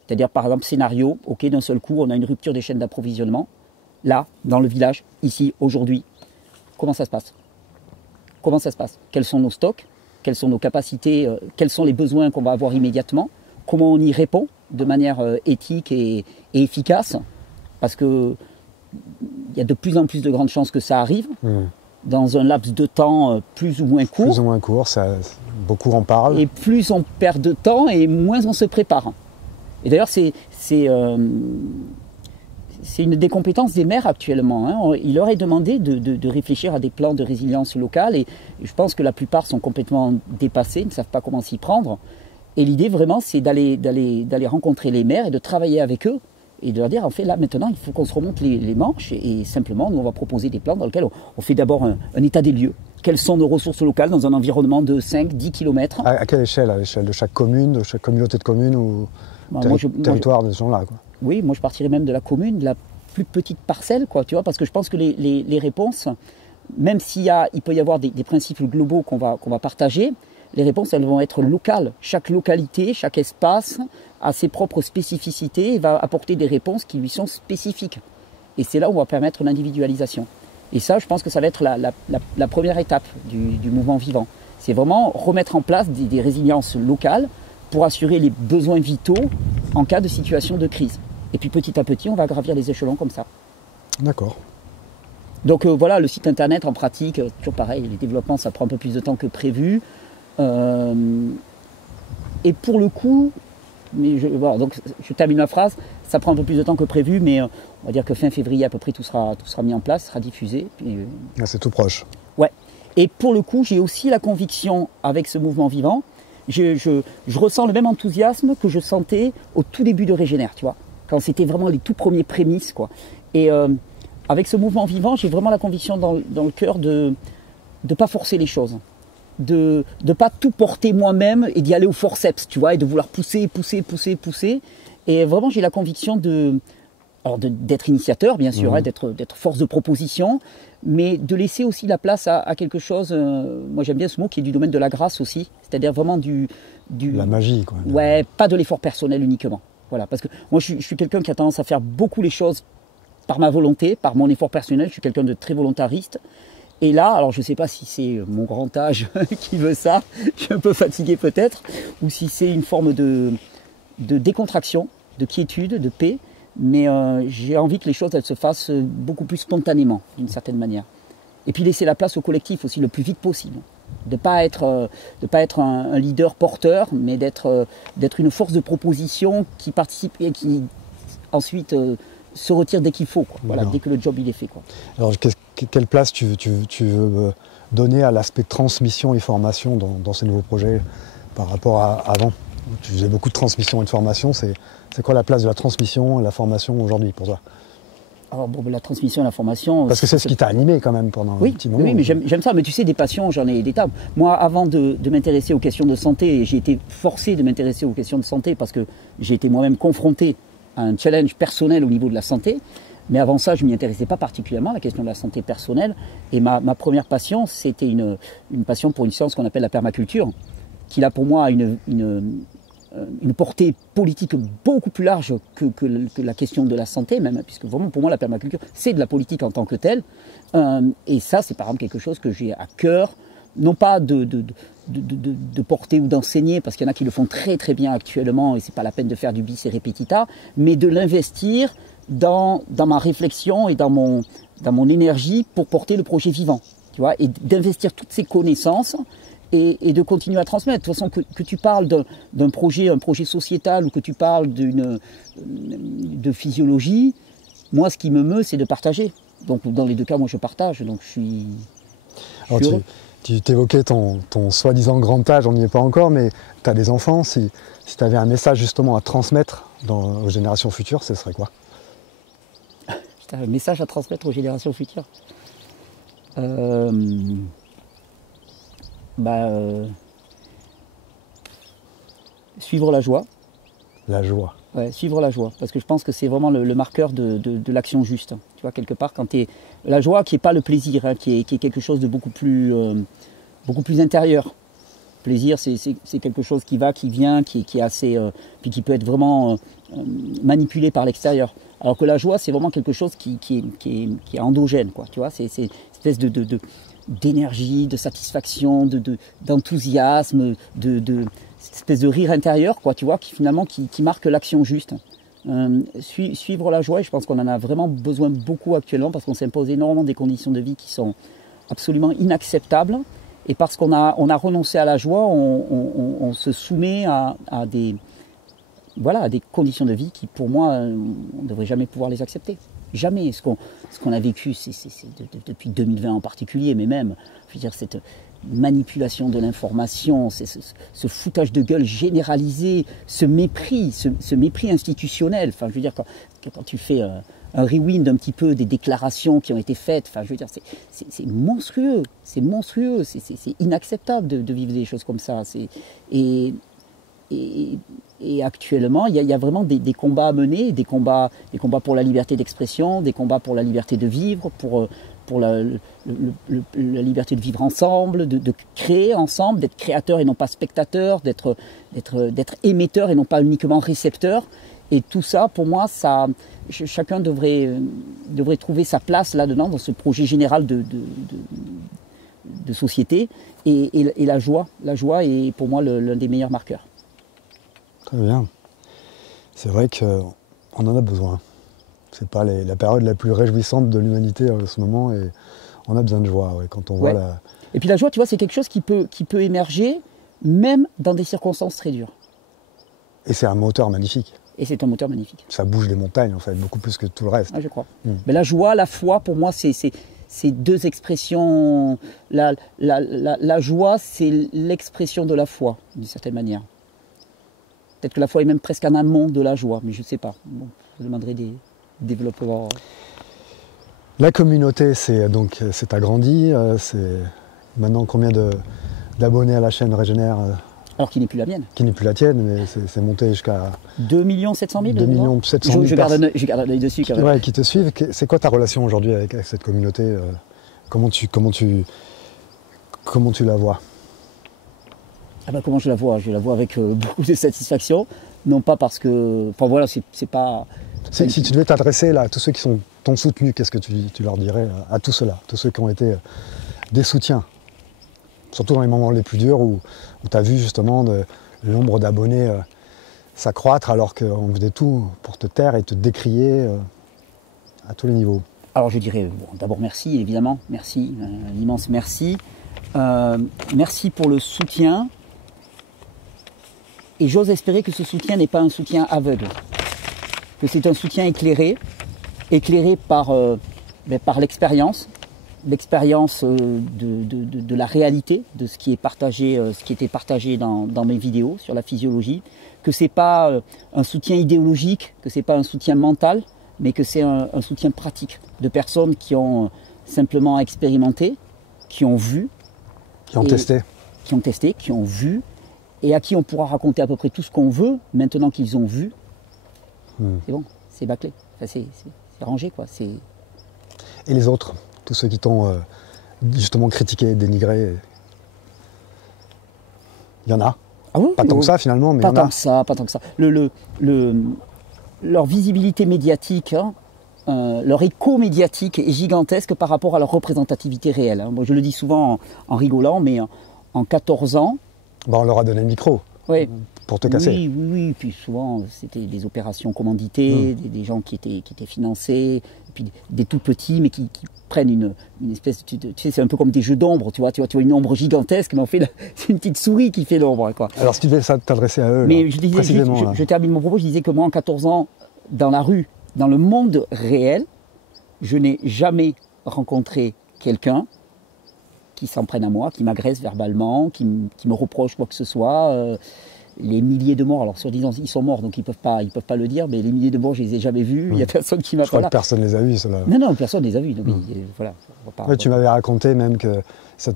C'est-à-dire, par exemple, scénario, ok, d'un seul coup, on a une rupture des chaînes d'approvisionnement. Là, dans le village, ici, aujourd'hui, comment ça se passe? Comment ça se passe? Quels sont nos stocks? Quelles sont nos capacités? Quels sont les besoins qu'on va avoir immédiatement? Comment on y répond de manière éthique et efficace? Parce que il y a de plus en plus de grandes chances que ça arrive, dans un laps de temps plus ou moins court. Plus ou moins court, beaucoup en parlent. Et plus on perd de temps et moins on se prépare. Et d'ailleurs, c'est une des compétences des maires actuellement. Il leur est demandé de réfléchir à des plans de résilience locale et je pense que la plupart sont complètement dépassés, ne savent pas comment s'y prendre. Et l'idée vraiment, c'est d'aller rencontrer les maires et de travailler avec eux et de leur dire, en fait, là, maintenant, il faut qu'on se remonte les manches et simplement, nous, on va proposer des plans dans lesquels on fait d'abord un état des lieux. Quelles sont nos ressources locales dans un environnement de 5-10 km? À quelle échelle? À l'échelle de chaque commune, de chaque communauté de communes ou territoire de ce genre-là, quoi? Oui, moi je partirais même de la commune, de la plus petite parcelle, quoi, tu vois, parce que je pense que les réponses, même il peut y avoir des principes globaux qu'on va partager, les réponses, elles vont être locales. Chaque localité, chaque espace a ses propres spécificités et va apporter des réponses qui lui sont spécifiques. Et c'est là où on va permettre l'individualisation. Et ça, je pense que ça va être la première étape du mouvement vivant. C'est vraiment remettre en place des résiliences locales pour assurer les besoins vitaux en cas de situation de crise. Et puis petit à petit, on va gravir les échelons comme ça. D'accord. Donc voilà, le site internet en pratique, toujours pareil, les développements ça prend un peu plus de temps que prévu. Et pour le coup, voilà, donc je termine ma phrase, ça prend un peu plus de temps que prévu, mais on va dire que fin février à peu près tout sera mis en place, sera diffusé. Puis, c'est tout proche. Ouais. Et pour le coup, j'ai aussi la conviction avec ce mouvement vivant, je ressens le même enthousiasme que je sentais au tout début de Régénère, tu vois, quand c'était vraiment les tout premiers prémices, quoi. Et avec ce mouvement vivant, j'ai vraiment la conviction dans le cœur de ne pas forcer les choses, de ne pas tout porter moi-même et d'y aller au forceps, tu vois, et de vouloir pousser. Et vraiment, j'ai la conviction d'être initiateur, bien sûr, d'être force de proposition, mais de laisser aussi la place à quelque chose, moi j'aime bien ce mot, qui est du domaine de la grâce aussi, c'est-à-dire vraiment la magie, quoi. Ouais, pas de l'effort personnel uniquement. Voilà, parce que moi je suis quelqu'un qui a tendance à faire beaucoup les choses par ma volonté, par mon effort personnel, je suis quelqu'un de très volontariste. Et là, alors je ne sais pas si c'est mon grand âge qui veut ça, je suis un peu fatigué peut-être, ou si c'est une forme de décontraction, de quiétude, de paix, mais j'ai envie que les choses elles se fassent beaucoup plus spontanément, d'une certaine manière. Et puis laisser la place au collectif aussi le plus vite possible. De ne pas être un leader porteur, mais d'être une force de proposition qui participe et qui ensuite se retire dès qu'il faut, quoi. Voilà, dès que le job il est fait, quoi. Alors quelle place tu veux donner à l'aspect transmission et formation dans ces nouveaux projets par rapport à avant? Tu faisais beaucoup de transmission et de formation, c'est quoi la place de la transmission et de la formation aujourd'hui pour toi? Alors bon, la transmission et la formation... Parce que c'est ce qui t'a animé quand même pendant un petit moment. Oui, mais j'aime ça, mais tu sais, des passions, j'en ai des tas. Moi, avant de m'intéresser aux questions de santé, j'ai été forcé de m'intéresser aux questions de santé parce que j'ai été moi-même confronté à un challenge personnel au niveau de la santé. Mais avant ça, je ne m'y intéressais pas particulièrement à la question de la santé personnelle. Et ma première passion, c'était une passion pour une science qu'on appelle la permaculture, qui là pour moi a une portée politique beaucoup plus large que la question de la santé même, puisque vraiment pour moi la permaculture c'est de la politique en tant que telle. Et ça c'est par exemple quelque chose que j'ai à cœur, non pas de porter ou d'enseigner, parce qu'il y en a qui le font très très bien actuellement et c'est pas la peine de faire du bis et repetita, mais de l'investir dans ma réflexion et dans mon énergie pour porter le projet vivant, tu vois, et d'investir toutes ces connaissances et de continuer à transmettre. De toute façon, que tu parles d'un projet, un projet sociétal, ou que tu parles de physiologie, moi ce qui me meut c'est de partager. Donc dans les deux cas, moi je partage, donc je suis heureux. Tu t'évoquais ton soi-disant grand âge, on n'y est pas encore, mais tu as des enfants, si tu avais un message justement à transmettre aux générations futures, ce serait quoi? Un message à transmettre aux générations futures. Suivre la joie. La joie. Ouais, suivre la joie, parce que je pense que c'est vraiment le marqueur de l'action juste. Tu vois, quelque part, quand la joie qui n'est pas le plaisir, hein, qui est quelque chose de beaucoup plus intérieur. Plaisir, c'est quelque chose qui va, qui vient, qui est assez, puis qui peut être vraiment manipulé par l'extérieur. Alors que la joie, c'est vraiment quelque chose qui est endogène, quoi. Tu vois, c'est une espèce d'énergie, de satisfaction, d'enthousiasme, cette espèce de rire intérieur, quoi, tu vois, qui finalement qui marque l'action juste. Suivre la joie, et je pense qu'on en a vraiment besoin beaucoup actuellement, parce qu'on s'impose énormément des conditions de vie qui sont absolument inacceptables. Et parce qu'on a renoncé à la joie, on se soumet à des conditions de vie qui, pour moi, on ne devrait jamais pouvoir les accepter. Jamais. Ce qu'on a vécu, c'est depuis 2020 en particulier, mais même, je veux dire, cette manipulation de l'information, ce foutage de gueule généralisé, ce mépris institutionnel. Enfin, je veux dire, quand tu fais un rewind un petit peu des déclarations qui ont été faites, enfin, je veux dire, c'est monstrueux, c'est inacceptable de vivre des choses comme ça. Et actuellement, il y a vraiment des combats à mener, des combats pour la liberté d'expression, des combats pour la liberté de vivre, pour la liberté de vivre ensemble, de créer ensemble, d'être créateur et non pas spectateur, d'être émetteur et non pas uniquement récepteur. Et tout ça, pour moi, chacun devrait trouver sa place là-dedans, dans ce projet général de société. Et la joie est pour moi l'un des meilleurs marqueurs. Très bien. C'est vrai qu'on en a besoin. C'est pas la période la plus réjouissante de l'humanité en ce moment et on a besoin de joie quand on voit la... Et puis la joie, tu vois, c'est quelque chose qui peut émerger même dans des circonstances très dures. Et c'est un moteur magnifique. Et c'est un moteur magnifique. Ça bouge les montagnes en fait, beaucoup plus que tout le reste. Ah, je crois. Mais la joie, la foi, pour moi, c'est deux expressions. La joie, c'est l'expression de la foi, d'une certaine manière. Peut-être que la foi est même presque en amont de la joie, mais je ne sais pas. Bon, je demanderai des développeurs. La communauté, c'est agrandi. C'est maintenant combien d'abonnés à la chaîne Régénère Alors qu'il n'est plus la mienne. Qui n'est plus la tienne, mais c'est monté jusqu'à... 2 700 000 2 700 000 je garde un œil dessus quand même. Qui te suivent. C'est quoi ta relation aujourd'hui avec cette communauté comment tu la vois? Ah ben, comment je la vois? Je la vois avec beaucoup de satisfaction. Non pas parce que... Enfin voilà, c'est pas... Si tu devais t'adresser là à tous ceux qui t'ont soutenu, qu'est-ce que tu leur dirais à tous ceux-là, tous ceux qui ont été des soutiens? Surtout dans les moments les plus durs où tu as vu justement le nombre d'abonnés s'accroître alors qu'on faisait tout pour te taire et te décrier à tous les niveaux. Alors je dirais d'abord merci, évidemment, merci, un immense merci. Merci pour le soutien. Et j'ose espérer que ce soutien n'est pas un soutien aveugle, que c'est un soutien éclairé par l'expérience de la réalité, de ce qui est partagé, ce qui était partagé dans mes vidéos sur la physiologie, que c'est pas un soutien idéologique, que c'est pas un soutien mental, mais que c'est un soutien pratique de personnes qui ont simplement expérimenté, qui ont vu, qui ont testé, qui ont vu, et à qui on pourra raconter à peu près tout ce qu'on veut maintenant qu'ils ont vu. C'est bon, c'est bâclé, enfin, c'est rangé quoi. Et les autres? Tous ceux qui t'ont justement critiqué, dénigré, il y en a. Ah oui, pas tant que ça finalement, mais pas il y en a. Pas tant que ça. Leur visibilité médiatique, leur écho médiatique est gigantesque par rapport à leur représentativité réelle. Moi, je le dis souvent en rigolant, mais en 14 ans... on leur a donné le micro. Oui. Pour te casser. Oui. Puis souvent, c'était des opérations commanditées, des gens qui étaient financés, et puis des tout petits, mais qui prennent une espèce de... Tu sais, c'est un peu comme des jeux d'ombre, tu vois une ombre gigantesque, mais c'est une petite souris qui fait l'ombre, quoi. Alors, si tu devais t'adresser à eux, mais là, je disais, je termine mon propos, je disais que moi, en 14 ans, dans la rue, dans le monde réel, je n'ai jamais rencontré quelqu'un qui s'en prenne à moi, qui m'agresse verbalement, qui me reproche quoi que ce soit. Les milliers de morts, alors soi-disant ils sont morts donc ils peuvent pas le dire, mais les milliers de morts je les ai jamais vus, il n'y a personne qui m'a Je crois que personne ne les a vus cela. Non, personne ne les a vus. Donc, voilà, tu m'avais raconté même que ça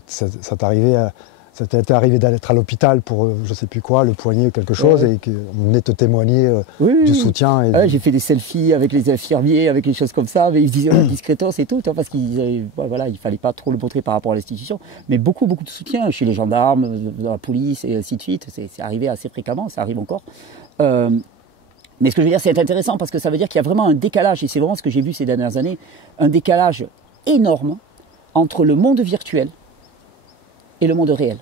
t'était arrivé d'être à l'hôpital pour je sais plus quoi, le poignet ou quelque chose, et qu'on venait te témoigner du soutien. Et j'ai fait des selfies avec les infirmiers, avec les choses comme ça, mais ils se disaient discretos et tout, parce qu'il fallait pas trop le montrer par rapport à l'institution. Mais beaucoup de soutien chez les gendarmes, dans la police et ainsi de suite. C'est arrivé assez fréquemment, ça arrive encore. Mais ce que je veux dire, c'est intéressant parce que ça veut dire qu'il y a vraiment un décalage, et c'est vraiment ce que j'ai vu ces dernières années, un décalage énorme entre le monde virtuel et le monde réel.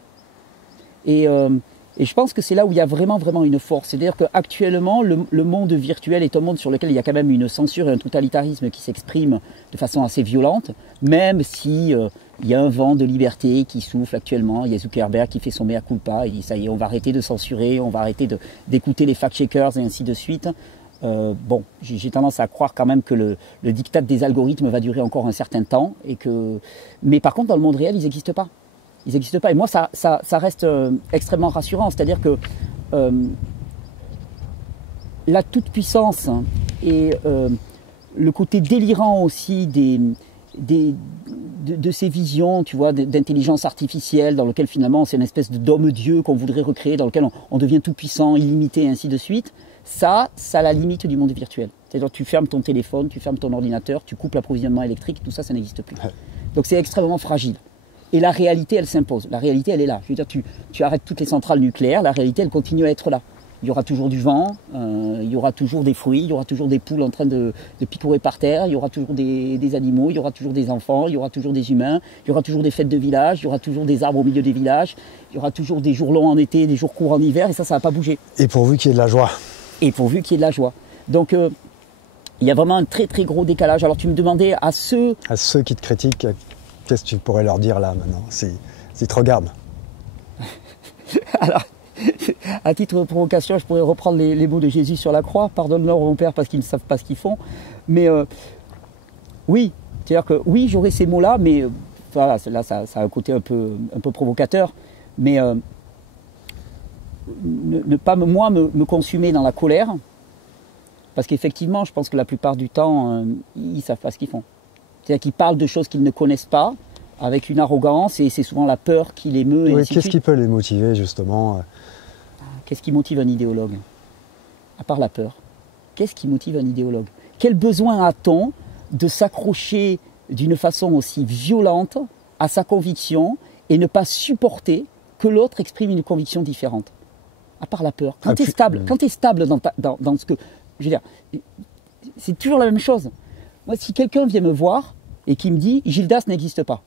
Et je pense que c'est là où il y a vraiment une force. C'est-à-dire qu'actuellement, le monde virtuel est un monde sur lequel il y a quand même une censure et un totalitarisme qui s'expriment de façon assez violente, même si il y a un vent de liberté qui souffle actuellement. Il y a Zuckerberg qui fait son mea culpa, il dit ça y est, on va arrêter de censurer, on va arrêter d'écouter les fact-checkers et ainsi de suite. J'ai tendance à croire quand même que le diktat des algorithmes va durer encore un certain temps. Mais par contre, dans le monde réel, ils n'existent pas. Ils n'existent pas. Et moi, ça reste extrêmement rassurant. C'est-à-dire que la toute-puissance et le côté délirant aussi de ces visions, tu vois, d'intelligence artificielle, dans lequel finalement c'est une espèce d'homme-dieu qu'on voudrait recréer, dans lequel on devient tout-puissant, illimité, et ainsi de suite, ça a la limite du monde virtuel. C'est-à-dire que tu fermes ton téléphone, tu fermes ton ordinateur, tu coupes l'approvisionnement électrique, tout ça, ça n'existe plus. Donc c'est extrêmement fragile. Et la réalité, elle s'impose. La réalité, elle est là. Je veux dire, tu arrêtes toutes les centrales nucléaires, la réalité, elle continue à être là. Il y aura toujours du vent, il y aura toujours des fruits, il y aura toujours des poules en train de picorer par terre, il y aura toujours des animaux, il y aura toujours des enfants, il y aura toujours des humains, il y aura toujours des fêtes de village, il y aura toujours des arbres au milieu des villages, il y aura toujours des jours longs en été, des jours courts en hiver, et ça va pas bouger. Et pourvu qu'il y ait de la joie. et pourvu qu'il y ait de la joie. Donc il y a vraiment un très très gros décalage. Alors tu me demandais à ceux qui te critiquent, qu'est-ce que tu pourrais leur dire là maintenant, s'ils te regardent? Alors, à titre de provocation, je pourrais reprendre les mots de Jésus sur la croix. Pardonne-leur, mon Père, parce qu'ils ne savent pas ce qu'ils font. Mais oui, c'est-à-dire que oui, j'aurais ces mots-là, mais voilà, là, ça a un côté un peu provocateur. Mais ne pas me consumer dans la colère, parce qu'effectivement, je pense que la plupart du temps, ils ne savent pas ce qu'ils font. C'est-à-dire qu'ils parlent de choses qu'ils ne connaissent pas, avec une arrogance, et c'est souvent la peur qui les meut. Oui, qu'est-ce qui peut les motiver, justement? Qu'est-ce qui motive un idéologue? À part la peur. Qu'est-ce qui motive un idéologue? Quel besoin a-t-on de s'accrocher d'une façon aussi violente à sa conviction et ne pas supporter que l'autre exprime une conviction différente? À part la peur. Quand tu es stable dans ce que... Je veux dire, c'est toujours la même chose. Moi, si quelqu'un vient me voir et qui me dit « Gildas n'existe pas »,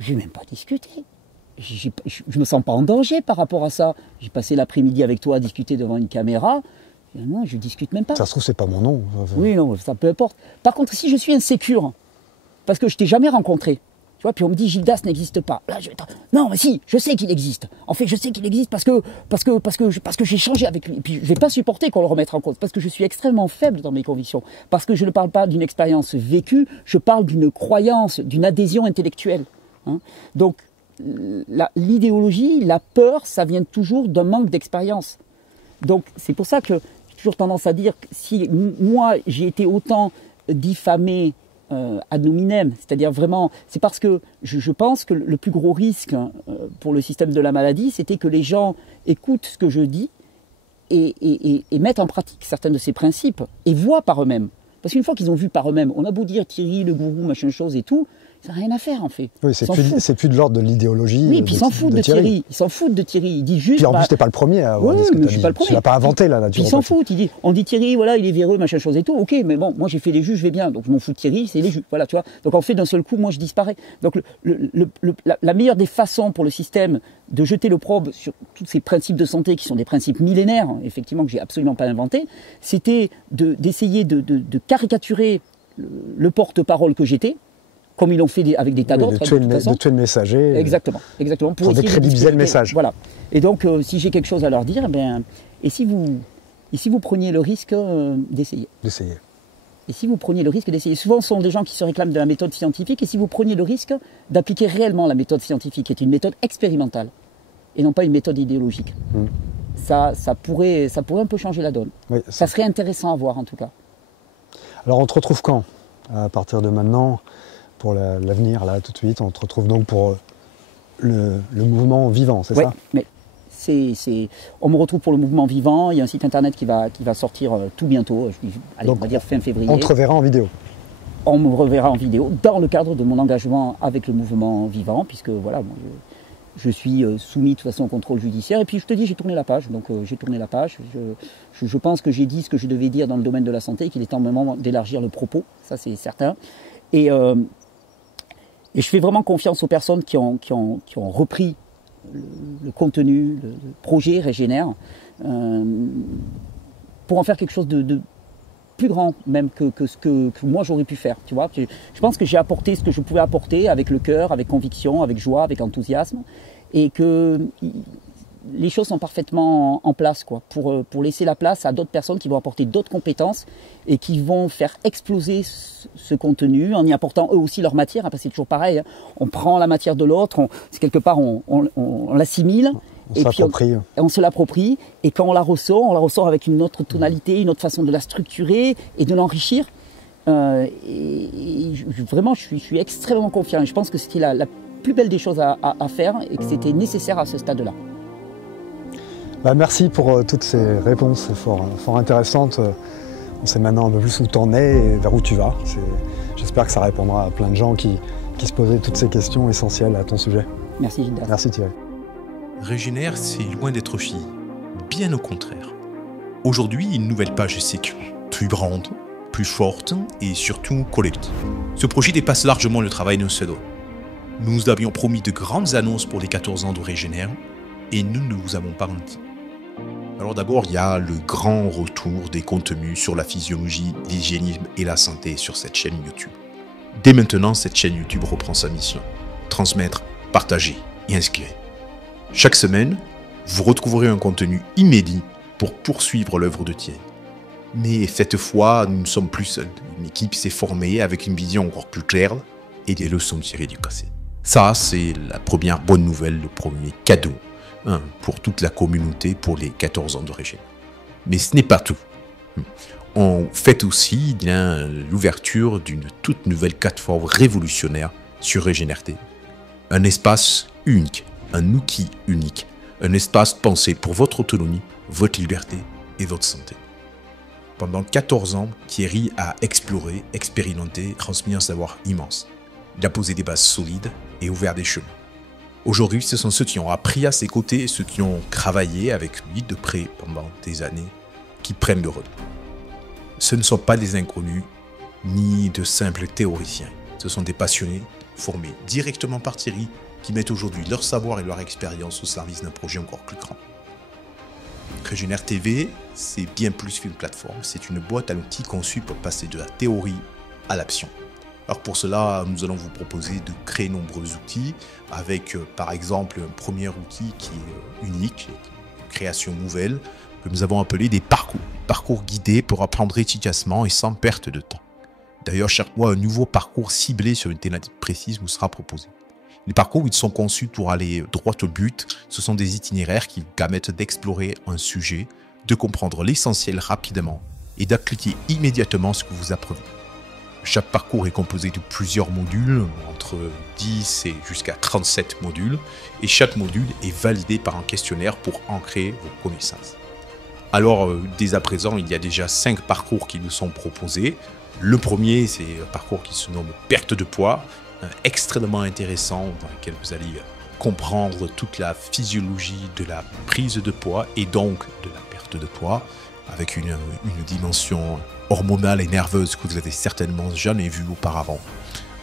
je ne vais même pas discuter. Je ne me sens pas en danger par rapport à ça. J'ai passé l'après-midi avec toi à discuter devant une caméra. Non, je ne discute même pas. Ça se trouve, c'est pas mon nom. Oui, non, ça peu importe. Par contre, si je suis insécure, parce que je t'ai jamais rencontré, tu vois, puis on me dit Gildas n'existe pas. Là, non, mais si, je sais qu'il existe. En fait, je sais qu'il existe parce que j'ai changé avec lui. Et puis, je ne vais pas supporter qu'on le remette en cause, parce que je suis extrêmement faible dans mes convictions. Parce que je ne parle pas d'une expérience vécue, je parle d'une croyance, d'une adhésion intellectuelle. Hein. Donc, l'idéologie, la peur, ça vient toujours d'un manque d'expérience. Donc c'est pour ça que j'ai toujours tendance à dire que si moi j'ai été autant diffamé ad nominem, c'est-à-dire vraiment, c'est parce que je pense que le plus gros risque pour le système de la maladie, c'était que les gens écoutent ce que je dis et mettent en pratique certains de ces principes et voient par eux-mêmes. Parce qu'une fois qu'ils ont vu par eux-mêmes, on a beau dire Thierry, le gourou, machin chose et tout, ça n'a rien à faire en fait. Oui, c'est plus de l'ordre de l'idéologie. Oui, puis ils s'en foutent de Thierry. Ils s'en foutent de Thierry. Ils disent juste. Puis en plus, t'es pas le premier à avoir dit ce que t'as dit. Pas le premier. Tu l'as pas inventé là, Ils s'en foutent. On dit Thierry, voilà, il est véreux, machin chose et tout. Ok, mais bon, moi j'ai fait les jus, je vais bien. Donc je m'en fous de Thierry, c'est les jus. Voilà, tu vois. Donc en fait, d'un seul coup, moi je disparais. Donc la meilleure des façons pour le système de jeter l'opprobre sur tous ces principes de santé qui sont des principes millénaires, effectivement, que j'ai absolument pas inventés, c'était d'essayer de caricaturer le porte-parole que j'étais, comme ils l'ont fait avec des tas d'autres. De tuer le messager. Exactement. Pour décrédibiliser le message. Voilà. Et donc, si j'ai quelque chose à leur dire, et si vous preniez le risque d'essayer. Et si vous preniez le risque d'essayer. Souvent, ce sont des gens qui se réclament de la méthode scientifique, et si vous preniez le risque d'appliquer réellement la méthode scientifique, qui est une méthode expérimentale, et non pas une méthode idéologique, ça pourrait un peu changer la donne. Oui, ça serait intéressant à voir, en tout cas. Alors, on te retrouve quand? À partir de maintenant, pour l'avenir, là, tout de suite, on te retrouve donc pour le mouvement vivant, c'est ça? Mais on me retrouve pour le mouvement vivant. Il y a un site internet qui va sortir tout bientôt, donc, on va dire fin février. On te reverra en vidéo? On me reverra en vidéo dans le cadre de mon engagement avec le mouvement vivant, puisque voilà, moi, je suis soumis de toute façon au contrôle judiciaire. Et puis je te dis, j'ai tourné la page. Donc j'ai tourné la page. Je pense que j'ai dit ce que je devais dire dans le domaine de la santé, qu'il était en moment d'élargir le propos, ça c'est certain. Et je fais vraiment confiance aux personnes qui ont repris le contenu, le projet Régénère, pour en faire quelque chose de plus grand même que ce que moi j'aurais pu faire. Tu vois, je pense que j'ai apporté ce que je pouvais apporter avec le cœur, avec conviction, avec joie, avec enthousiasme, et que les choses sont parfaitement en place, quoi, pour laisser la place à d'autres personnes qui vont apporter d'autres compétences et qui vont faire exploser ce contenu en y apportant eux aussi leur matière, hein, parce que c'est toujours pareil, hein, on prend la matière de l'autre, quelque part on l'assimile, on se l'approprie, et quand on la ressort avec une autre tonalité, une autre façon de la structurer et de l'enrichir. Vraiment, je suis extrêmement confiant, et je pense que c'était la plus belle des choses à faire, et que c'était nécessaire à ce stade-là. Merci pour toutes ces réponses fort intéressantes. On sait maintenant un peu plus où tu en es et vers où tu vas. J'espère que ça répondra à plein de gens qui se posaient toutes ces questions essentielles à ton sujet. Merci Gildas. Merci Thierry. Régénère, c'est loin d'être fini. Bien au contraire. Aujourd'hui, une nouvelle page s'écrit. Plus grande, plus forte et surtout collecte. Ce projet dépasse largement le travail d'un seul homme. Nous avions promis de grandes annonces pour les 14 ans de Régénère et nous ne vous avons pas menti. Alors d'abord, il y a le grand retour des contenus sur la physiologie, l'hygiénisme et la santé sur cette chaîne YouTube. Dès maintenant, cette chaîne YouTube reprend sa mission. Transmettre, partager et inspirer. Chaque semaine, vous retrouverez un contenu inédit pour poursuivre l'œuvre de Thierry. Mais cette fois, nous ne sommes plus seuls. Une équipe s'est formée avec une vision encore plus claire et des leçons tirées du passé. Ça, c'est la première bonne nouvelle, le premier cadeau pour toute la communauté pour les 14 ans de Régénère. Mais ce n'est pas tout. On fait aussi l'ouverture d'une toute nouvelle plateforme révolutionnaire sur Régénère TV. Un espace unique, un outil unique, un espace pensé pour votre autonomie, votre liberté et votre santé. Pendant 14 ans, Thierry a exploré, expérimenté, transmis un savoir immense. Il a posé des bases solides et ouvert des chemins. Aujourd'hui, ce sont ceux qui ont appris à ses côtés, ceux qui ont travaillé avec lui de près pendant des années, qui prennent le relais. Ce ne sont pas des inconnus, ni de simples théoriciens. Ce sont des passionnés, formés directement par Thierry, qui mettent aujourd'hui leur savoir et leur expérience au service d'un projet encore plus grand. Régénère TV, c'est bien plus qu'une plateforme, c'est une boîte à outils conçue pour passer de la théorie à l'action. Alors pour cela, nous allons vous proposer de créer nombreux outils avec par exemple un premier outil qui est unique, une création nouvelle, que nous avons appelé des parcours guidés pour apprendre efficacement et sans perte de temps. D'ailleurs, chaque mois, un nouveau parcours ciblé sur une thématique précise vous sera proposé. Les parcours, ils sont conçus pour aller droit au but. Ce sont des itinéraires qui permettent d'explorer un sujet, de comprendre l'essentiel rapidement et d'appliquer immédiatement ce que vous apprenez. Chaque parcours est composé de plusieurs modules, entre 10 et jusqu'à 37 modules, et chaque module est validé par un questionnaire pour ancrer vos connaissances. Alors, dès à présent, il y a déjà 5 parcours qui nous sont proposés. Le premier, c'est un parcours qui se nomme « Perte de poids », extrêmement intéressant, dans lequel vous allez comprendre toute la physiologie de la prise de poids et donc de la perte de poids, avec une dimension hormonale et nerveuse que vous n'avez certainement jamais vue auparavant.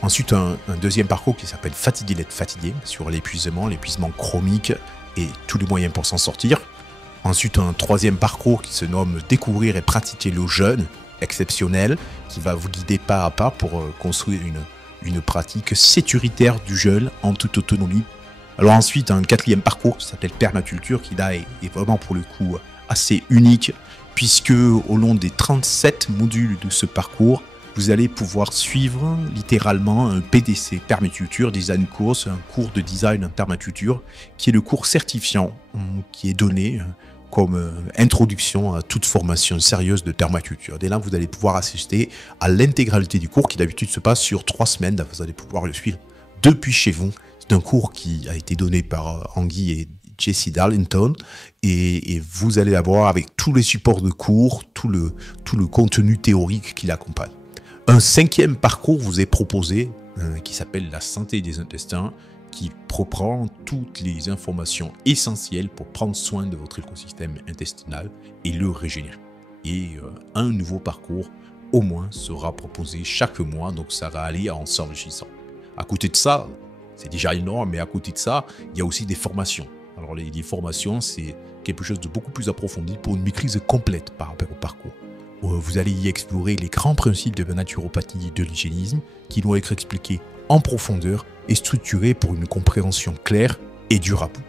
Ensuite, un deuxième parcours qui s'appelle « Fatiguer d'être fatigué » sur l'épuisement chronique et tous les moyens pour s'en sortir. Ensuite, un troisième parcours qui se nomme « Découvrir et pratiquer le jeûne » exceptionnel, qui va vous guider pas à pas pour construire une pratique sécuritaire du jeûne en toute autonomie. Alors ensuite, un quatrième parcours qui s'appelle permaculture, qui là est vraiment pour le coup assez unique, puisque au long des 37 modules de ce parcours, vous allez pouvoir suivre littéralement un PDC, permaculture design course, un cours de design en permaculture, qui est le cours certifiant qui est donné comme introduction à toute formation sérieuse de permaculture. Dès là, vous allez pouvoir assister à l'intégralité du cours qui d'habitude se passe sur 3 semaines. Vous allez pouvoir le suivre depuis chez vous. C'est un cours qui a été donné par Anguy et Jesse Darlington et vous allez avoir avec tous les supports de cours, tout le contenu théorique qui l'accompagne. Un 5e parcours vous est proposé qui s'appelle la santé des intestins, qui reprend toutes les informations essentielles pour prendre soin de votre écosystème intestinal et le régénérer. Et un nouveau parcours, au moins, sera proposé chaque mois, donc ça va aller en s'enrichissant. À côté de ça, c'est déjà énorme, mais à côté de ça, il y a aussi des formations. Alors les formations, c'est quelque chose de beaucoup plus approfondi pour une maîtrise complète par rapport au parcours. Vous allez y explorer les grands principes de la naturopathie et de l'hygiénisme qui vont être expliqués en profondeur et structurés pour une compréhension claire et durable.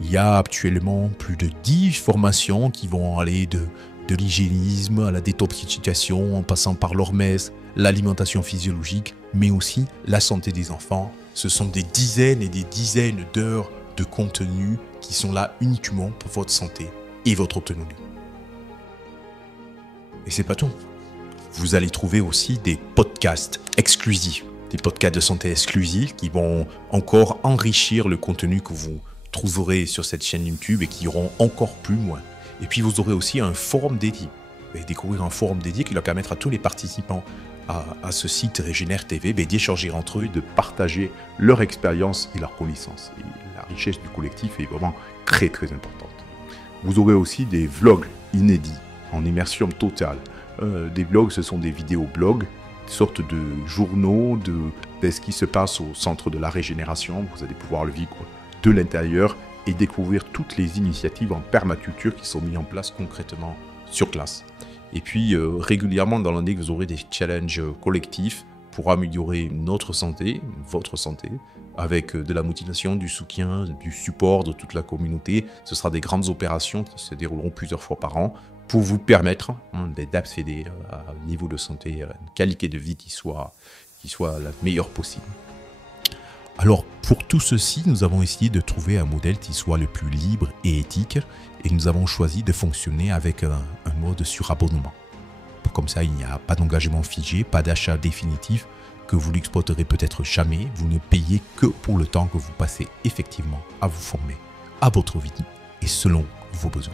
Il y a actuellement plus de 10 formations qui vont aller de l'hygiénisme à la détoxification, en passant par l'hormèse, l'alimentation physiologique, mais aussi la santé des enfants. Ce sont des dizaines et des dizaines d'heures de contenu qui sont là uniquement pour votre santé et votre autonomie. Et c'est pas tout. Vous allez trouver aussi des podcasts exclusifs, des podcasts de santé exclusifs qui vont encore enrichir le contenu que vous trouverez sur cette chaîne YouTube et qui iront encore plus loin. Et puis vous aurez aussi un forum dédié. Vous allez découvrir un forum dédié qui va permettre à tous les participants à ce site Régénère TV d'échanger entre eux, de partager leur expérience et leurs connaissances. Et la richesse du collectif est vraiment très très importante. Vous aurez aussi des vlogs inédits en immersion totale. Des vlogs, ce sont des vidéoblogs, sorte de journaux de ce qui se passe au centre de la régénération. Vous allez pouvoir le vivre de l'intérieur et découvrir toutes les initiatives en permaculture qui sont mises en place concrètement sur place. Et puis régulièrement dans l'année, vous aurez des challenges collectifs pour améliorer notre santé, votre santé, avec de la motivation, du soutien, du support de toute la communauté. Ce sera des grandes opérations qui se dérouleront plusieurs fois par an pour vous permettre d'accéder à un niveau de santé, une qualité de vie qui soit la meilleure possible. Alors, pour tout ceci, nous avons essayé de trouver un modèle qui soit le plus libre et éthique, et nous avons choisi de fonctionner avec un mode sur abonnement. Comme ça, il n'y a pas d'engagement figé, pas d'achat définitif, que vous n'exploiterez peut-être jamais. Vous ne payez que pour le temps que vous passez effectivement à vous former, à votre vie et selon vos besoins.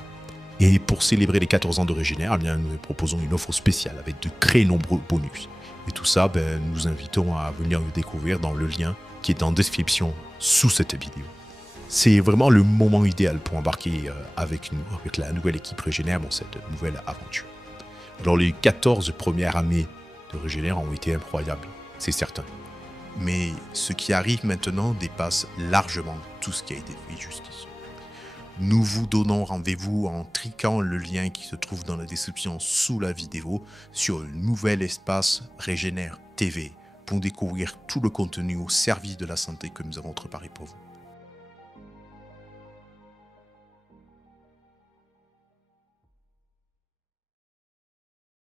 Et pour célébrer les 14 ans de Régénère, eh bien, nous proposons une offre spéciale avec de très nombreux bonus. Et tout ça, nous vous invitons à venir le découvrir dans le lien qui est en description sous cette vidéo. C'est vraiment le moment idéal pour embarquer avec nous, avec la nouvelle équipe Régénère dans cette nouvelle aventure. Alors les 14 premières années de Régénère ont été incroyables, c'est certain. Mais ce qui arrive maintenant dépasse largement tout ce qui a été fait jusqu'ici. Nous vous donnons rendez-vous en cliquant le lien qui se trouve dans la description sous la vidéo sur le nouvel espace Régénère TV pour découvrir tout le contenu au service de la santé que nous avons préparé pour vous.